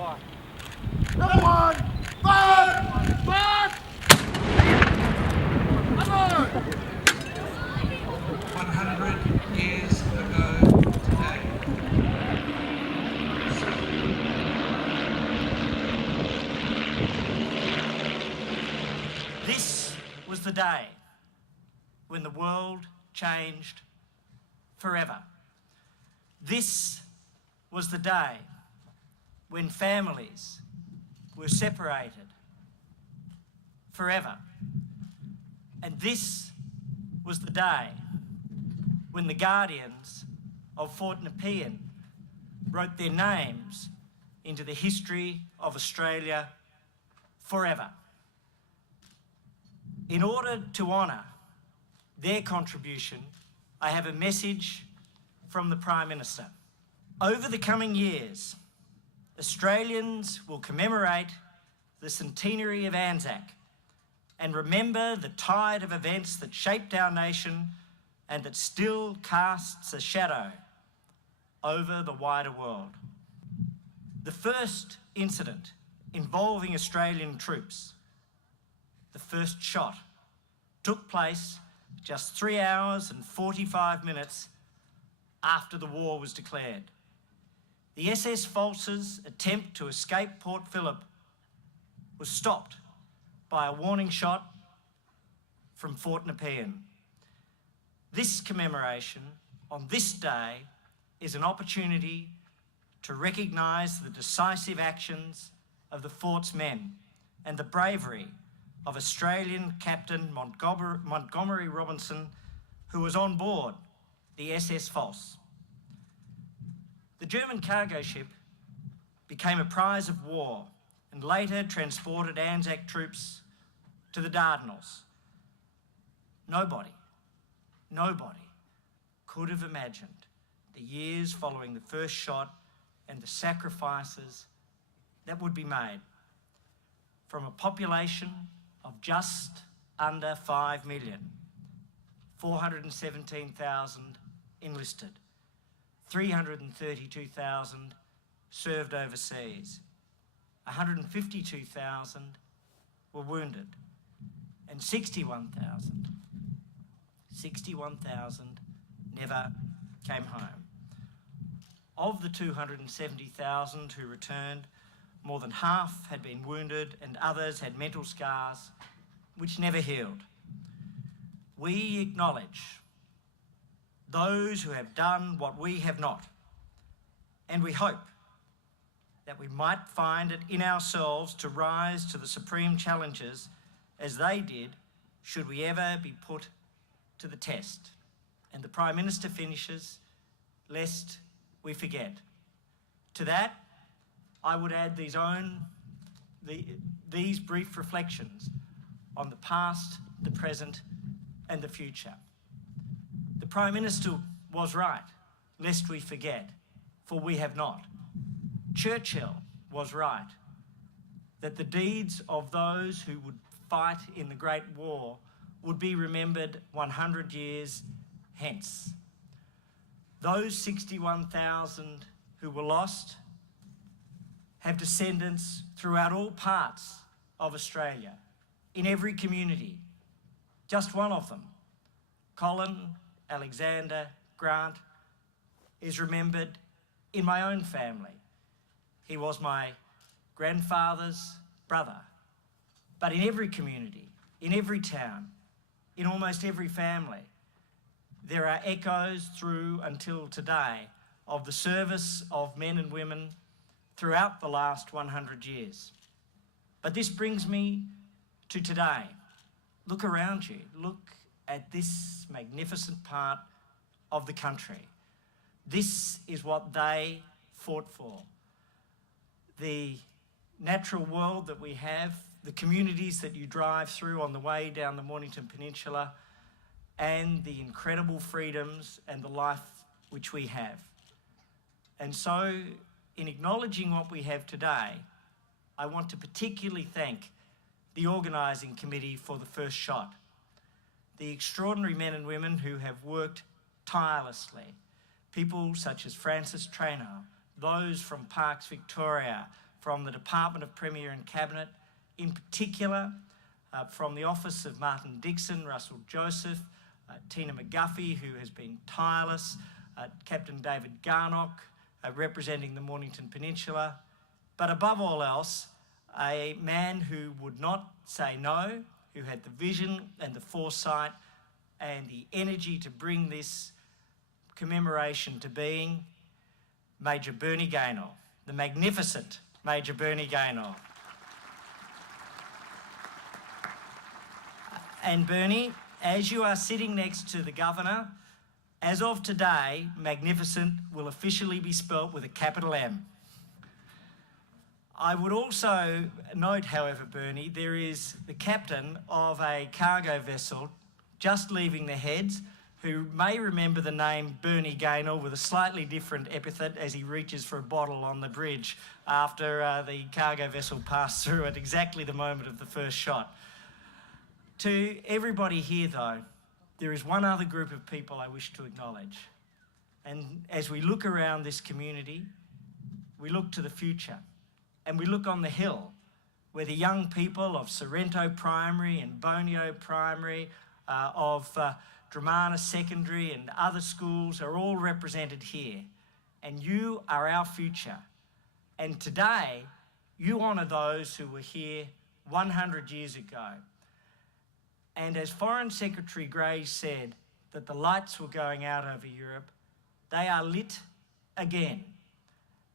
Five. Number one! Five! Five! 100 years ago today. This was the day when the world changed forever. This was the day when families were separated forever. And this was the day when the guardians of Point Nepean wrote their names into the history of Australia forever. In order to honour their contribution, I have a message from the Prime Minister. Over the coming years, Australians will commemorate the Centenary of Anzac and remember the tide of events that shaped our nation and that still casts a shadow over the wider world. The first incident involving Australian troops, the first shot, took place just 3 hours and 45 minutes after the war was declared. The SS Pfalz's attempt to escape Port Phillip was stopped by a warning shot from Point Nepean. This commemoration on this day is an opportunity to recognise the decisive actions of the fort's men and the bravery of Australian Captain Montgomery Robinson, who was on board the SS Pfalz. The German cargo ship became a prize of war and later transported Anzac troops to the Dardanelles. Nobody could have imagined the years following the first shot and the sacrifices that would be made from a population of just under 5 million, 417,000 enlisted, 332,000 served overseas, 152,000 were wounded, and 61,000 never came home. Of the 270,000 who returned, more than half had been wounded and others had mental scars which never healed. We acknowledge those who have done what we have not, and we hope that we might find it in ourselves to rise to the supreme challenges as they did, should we ever be put to the test. And the Prime Minister finishes, lest we forget. To that, I would add these brief reflections on the past, the present, and the future. The Prime Minister was right, lest we forget, for we have not. Churchill was right, that the deeds of those who would fight in the Great War would be remembered 100 years hence. Those 61,000 who were lost have descendants throughout all parts of Australia, in every community. Just one of them, Colin Alexander Grant, is remembered in my own family. He was my grandfather's brother. But in every community, in every town, in almost every family, there are echoes through until today of the service of men and women throughout the last 100 years. But this brings me to today. Look around you. Look at this magnificent part of the country. This is what they fought for. The natural world that we have, the communities that you drive through on the way down the Mornington Peninsula, and the incredible freedoms and the life which we have. And so, in acknowledging what we have today, I want to particularly thank the organising committee for the first shot, the extraordinary men and women who have worked tirelessly, people such as Francis Traynor, those from Parks Victoria, from the Department of Premier and Cabinet, in particular from the Office of Martin Dixon, Russell Joseph, Tina McGuffey, who has been tireless, Captain David Garnock, representing the Mornington Peninsula, but above all else, a man who would not say no, who had the vision and the foresight and the energy to bring this commemoration to being, Major Bernie Gaynor, the magnificent Major Bernie Gaynor. And Bernie, as you are sitting next to the Governor, as of today, magnificent will officially be spelt with a capital M. I would also note, however, Bernie, there is the captain of a cargo vessel just leaving the Heads who may remember the name Bernie Gaynor with a slightly different epithet as he reaches for a bottle on the bridge after the cargo vessel passed through at exactly the moment of the first shot. To everybody here, though, there is one other group of people I wish to acknowledge. And as we look around this community, we look to the future. And we look on the hill where the young people of Sorrento Primary and Bonio Primary, of Dramana Secondary and other schools are all represented here. And you are our future. And today, you honour those who were here 100 years ago. And as Foreign Secretary Gray said that the lights were going out over Europe, they are lit again.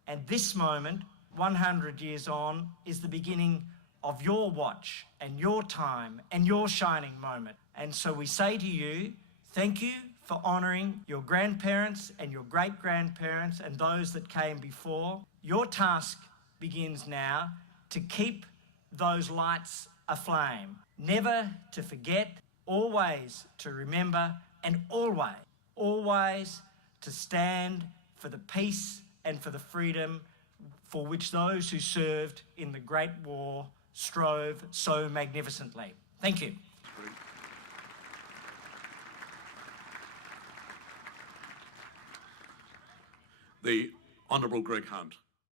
And this moment, 100 years on, is the beginning of your watch and your time and your shining moment. And so we say to you, thank you for honouring your grandparents and your great-grandparents and those that came before. Your task begins now to keep those lights aflame. Never to forget, always to remember, and always to stand for the peace and for the freedom for which those who served in the Great War strove so magnificently. Thank you. The Honourable Greg Hunt.